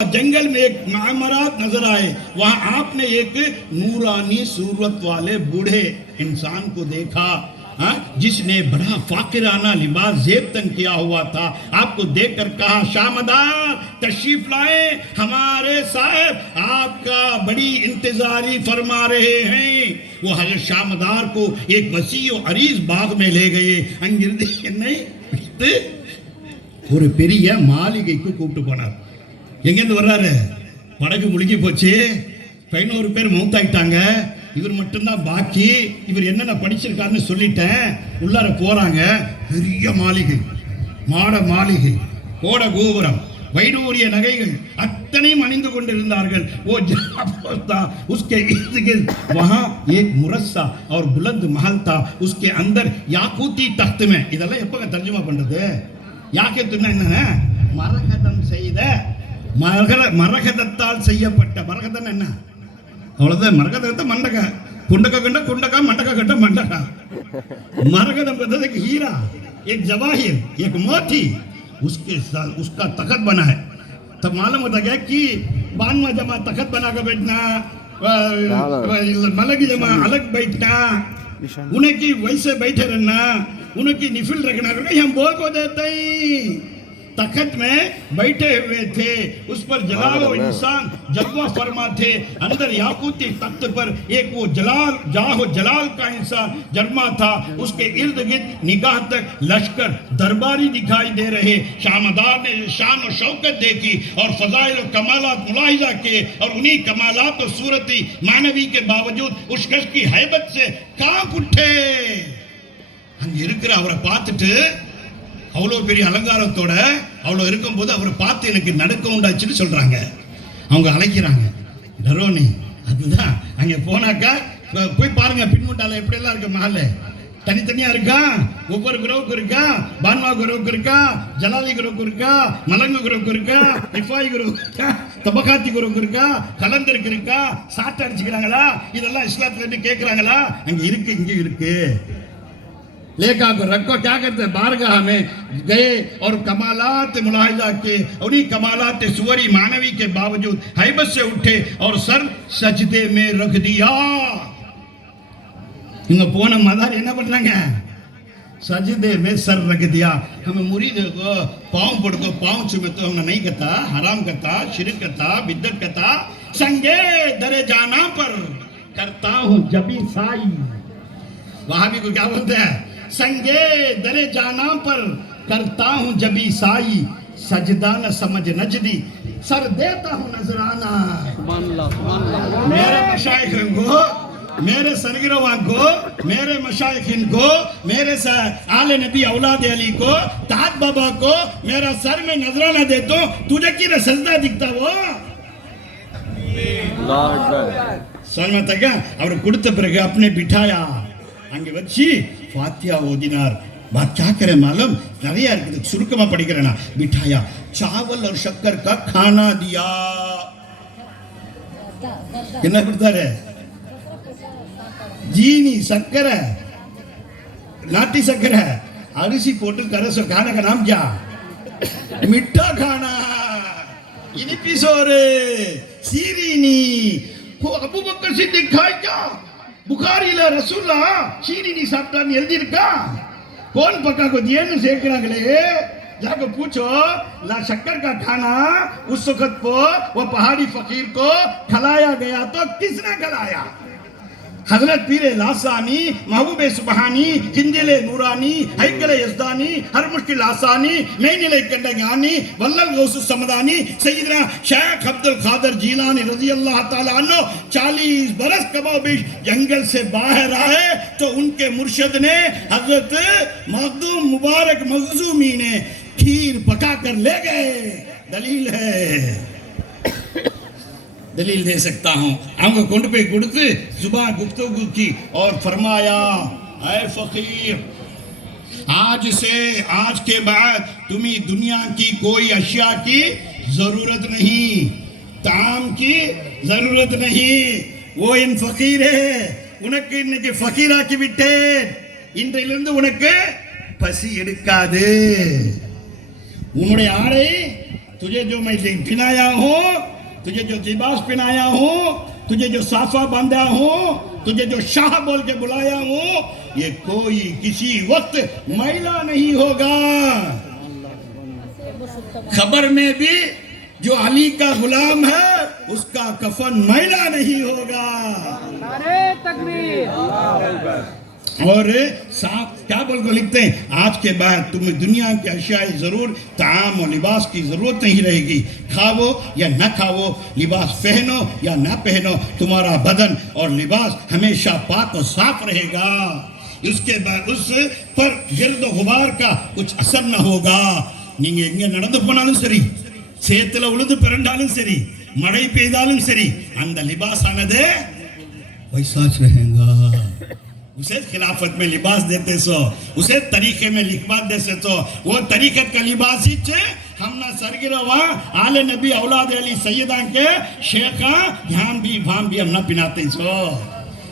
जंगल में एक मामरात नजर आए, वहां आपने एक नूरानी सूरत वाले बूढ़े इंसान को देखा, जिसने बड़ा फाकिराना लिबास जेबतन किया हुआ था। आपको देखकर कहा, शामदार तशरीफ लाए, हमारे साहब आपका बड़ी इंतजारी फरमा रहे हैं। वो हजरत शामदार को एक वसी और अरीज बाग में ले गए. அங்கிருந்து என்னை பிடித்து ஒரு பெரிய மாளிகைக்கு கூப்பிட்டு போனார். எங்கேருந்து வர்றாரு? படகு முழுகி போச்சு, 11 பேர் மவுத்தாயிட்டாங்க, இவர் மட்டும்தான் பாக்கி. இவர் என்னென்ன படிச்சிருக்காருன்னு சொல்லிட்டேன். உள்ளார போறாங்க. பெரிய மாளிகை, மாட மாளிகை, கோட கோபுரம், வைடூரிய நகைகள் அத்தனையும் அணிந்து கொண்டிருந்தார்கள். वो था उसके इर्द-गिर्द वहां एक मुरस्सा और बुलंद महल था, उसके अंदर याकूती तख्त में. இதெல்லாம் எப்பங்க தர்ஜுமா பண்றது? யாக்கூத்துன்னா என்ன? மரகதம் செய்த மரகதத்தால் செய்யப்பட்ட. மரகதம் என்ன? அவ்வளவுதான். மரகதத்தை மண்டக குண்டக்க கண்ட குண்டக்கா மண்டக்க கண்ட மண்டகா. मरकदम एक हीरा, एक जवाहिर, एक मोती, उसका तखत बना है. तब मालूम होता क्या कि बानवा जमा तखत बना कर बैठना, मलक जमा अलग बैठना, उन्हें की वैसे बैठे रहना, उन्हें की निफिल रखना. हम बोल को देते ही तखत में बैठे हुए थे, उस पर जलाल और इंसान जलवा फरमा थे. अंदर याकूती तख्त पर एक वो जाहो जलाल का इंसान जरमा था. उसके इर्द गिर्द निगाह तक लश्कर दरबारी दिखाई दे रहे. शामदार ने शान और शौकत देखी और फजाइल और कमालात मुलाहिजा किए, और उन्हीं कमालात और सूरती मानवी के बावजूद उस शख्स की हैबत से कांप उठे. அங்க இருக்கிற அவரை பார்த்துட்டு அவ்வளோ பெரிய அலங்காரத்தோட அவ்வளோ இருக்கும்போது அவரை பார்த்து எனக்கு நடுக்க உண்டாச்சுன்னு சொல்றாங்க. அவங்க அழைக்கிறாங்க, டரோனி. அதுதான் அங்கே போனாக்கா போய் பாருங்க, பின்முட்டால எப்படியெல்லாம் இருக்கு. மஹல்ல தனித்தனியா இருக்கா, ஒவ்வொரு குரூவுக்கு இருக்கா, பான்வா குரூவுக்கு இருக்கா, ஜலாலி குரூவுக்கு இருக்கா, மலங்கு குரூவுக்கு இருக்கா, நிஃபாய் குரூவுக்கு இருக்கா, தபகாத்தி குரூவுக்கு இருக்கா, கலந்தருக்கு இருக்கா, சாட்டை அடிச்சுக்கிறாங்களா, இதெல்லாம் இஸ்லாத்துல இருந்து கேட்கிறாங்களா? அங்க இருக்கு, இங்க இருக்கு. लेखा को रखो. क्या करते हैं? बारगाह में गए और कमालात मुलाहिजा के, उन्हीं कमालात सुवरी मानवी के बावजूद हैबत से उठे और सर सजदे में रख दिया. इनका पोना मदार ये ना पढ़ाएंगे, सजदे में सर रख दिया. हमें मुरीद को पाँव पड़ को पाँव चुमे तो हमने नहीं कहता, हराम कहता, शिरक कहता, बिद्दत कहता. संगे दरे जाना पर करता हूँ जबी साई. वहां भी को क्या बोलते हैं? संगे दरे जाना पर करता हूं जबी साई, सजदा न समझ नजदी, सर देता हूं नजराना. मेरे मशाइखिन को, मेरे सरगिरवा को, मेरे मशाइखिन को, मेरे आले नबी औलाद अली को, ताज बाबा को मेरा सर में नजराना दे दो, तुझे की सजदा दिखता वो. அவர் கொடுத்த பிறகு अपने बिठाया, அங்கே வச்சு ஃபாத்தியா ஓதினார். बात क्या करे मालूम? நிறைய இருக்குது, சுருக்கமா படிக்கிறேனா. बिठाया, चावल और शक्कर का खाना दिया. என்ன கொடுத்தாரு? ஜீனி, சக்கரை, नाटी சக்கரை, அரிசி போட்டு கரசோ. खाना का नाम क्या? मिठा खाना, इनिपी सोरे, सीरीनी. अबू बकर सिद्दीक खाए क्या? बुखारीला रसूलुल्ला शीरीनी साप्तान எழுதி இருக்கா? कौन पका को दिए न सेकरांगले. जाके पूछो, ला शक्कर का खाना उस वक्त को वो पहाड़ी फकीर को खिलाया गया तो किसने खिलाया? हजरत पीरे लासानी, महबूबे सुबहानी, हिंदिले नूरानी, हैकले यज़दानी, हर मुश्किल आसानी, नैनिले कंडगानी, वल्लल गौसु समदानी, सैयदना शेख अब्दुल कादिर जीलानी रज़ी अल्लाह ताला अन्हु 40 बरस कमोबेश जंगल से बाहर आए तो उनके मुर्शिद ने हजरत मखदूम मुबारक मखजूमी ने खीर पका कर ले गए. दलील है, दलील दे सकता हूं. அவங்க கொண்டு போய் கொடுத்து सुबह गुफ्तगू की और फरमाया, ऐ फकीर, आज से आज के बाद तुम्हें दुनिया की कोई अशिया की जरूरत नहीं, ताम की जरूरत नहीं. वो इन फकीर है, உனக்கு இன்னைக்கு ஃபகீராக்கி விட்டேன். இன்றையிலிருந்து உனக்கு பசி எடுக்காது. உன்னுடைய ஆடை तुझे जो मैं पिनाया हूँ, तुझे जो लिबास पिनाया हूँ, तुझे जो साफा बांधा हूँ, तुझे जो शाह बोल के बुलाया हूँ, ये कोई किसी वक्त मैला नहीं होगा। खबर में भी जो अली का गुलाम है उसका कफन मैला नहीं होगा। नारे तकबीर। और साथ क्या बोल को लिखते हैं, आज के बाद तुम्हें दुनिया की अशियाई जरूर ताम और लिबास की जरूरत नहीं रहेगी। खाओ या न खाओ, लिबास पहनो या न पहनो, तुम्हारा बदन और लिबास हमेशा पाक और साफ रहेगा। उसके बाद उस पर गिर्द गुबार का कुछ असर न होगा। நீங்க எங்க நடந்து போனாலும் சரி, சேத்துல உழுது பிறண்டாலும் சரி, மழை பெய்தாலும் சரி, அந்த लिबास आनदे वैसा रहेगा। उसे खिलाफत में लिबास देते सो, उसे तरीके में लिबास देते सो, वो तरीकत का लिबास ही छे। हम ना सरगिरवा आले नबी औलाद अली सैयदा के शेखा ध्यान भी भाम भी हम ना पिनाते सो।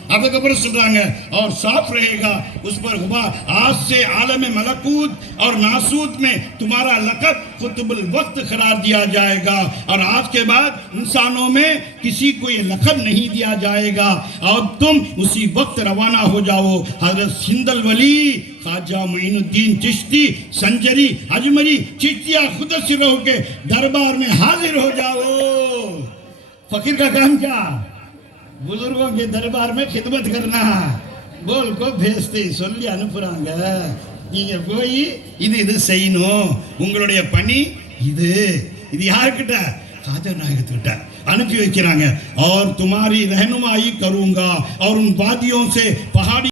अब कब्र सुधांगे और साफ रहेगा उस पर गुबार। आज से आलम मलकूत और नासूत में तुम्हारा लक़ब कुतुबुल वक्त करार दिया जाएगा, और आज के बाद इंसानों में किसी को ये लक़ब नहीं दिया जाएगा, और तुम उसी वक्त रवाना हो जाओ। हजरत सिंदल वली ख्वाजा मोइनुद्दीन चिश्ती संजरी अजमरी चिश्तिया खुद सिरों के दरबार में हाजिर हो जाओ। फकीर का काम क्या? बुजुर्गों के दरबार में खिदमत करना। बोल को भेजते சொல்லி அனுப்புறாங்க, நீங்க போய் இது செய்யணும், உங்களுடைய பணி இது இது யார்கிட்ட? खाजा नायकत्व अनुपि வைக்கிறாங்க। और तुम्हारी रहनुमाई करूंगा और उन वादियों से पहाड़ी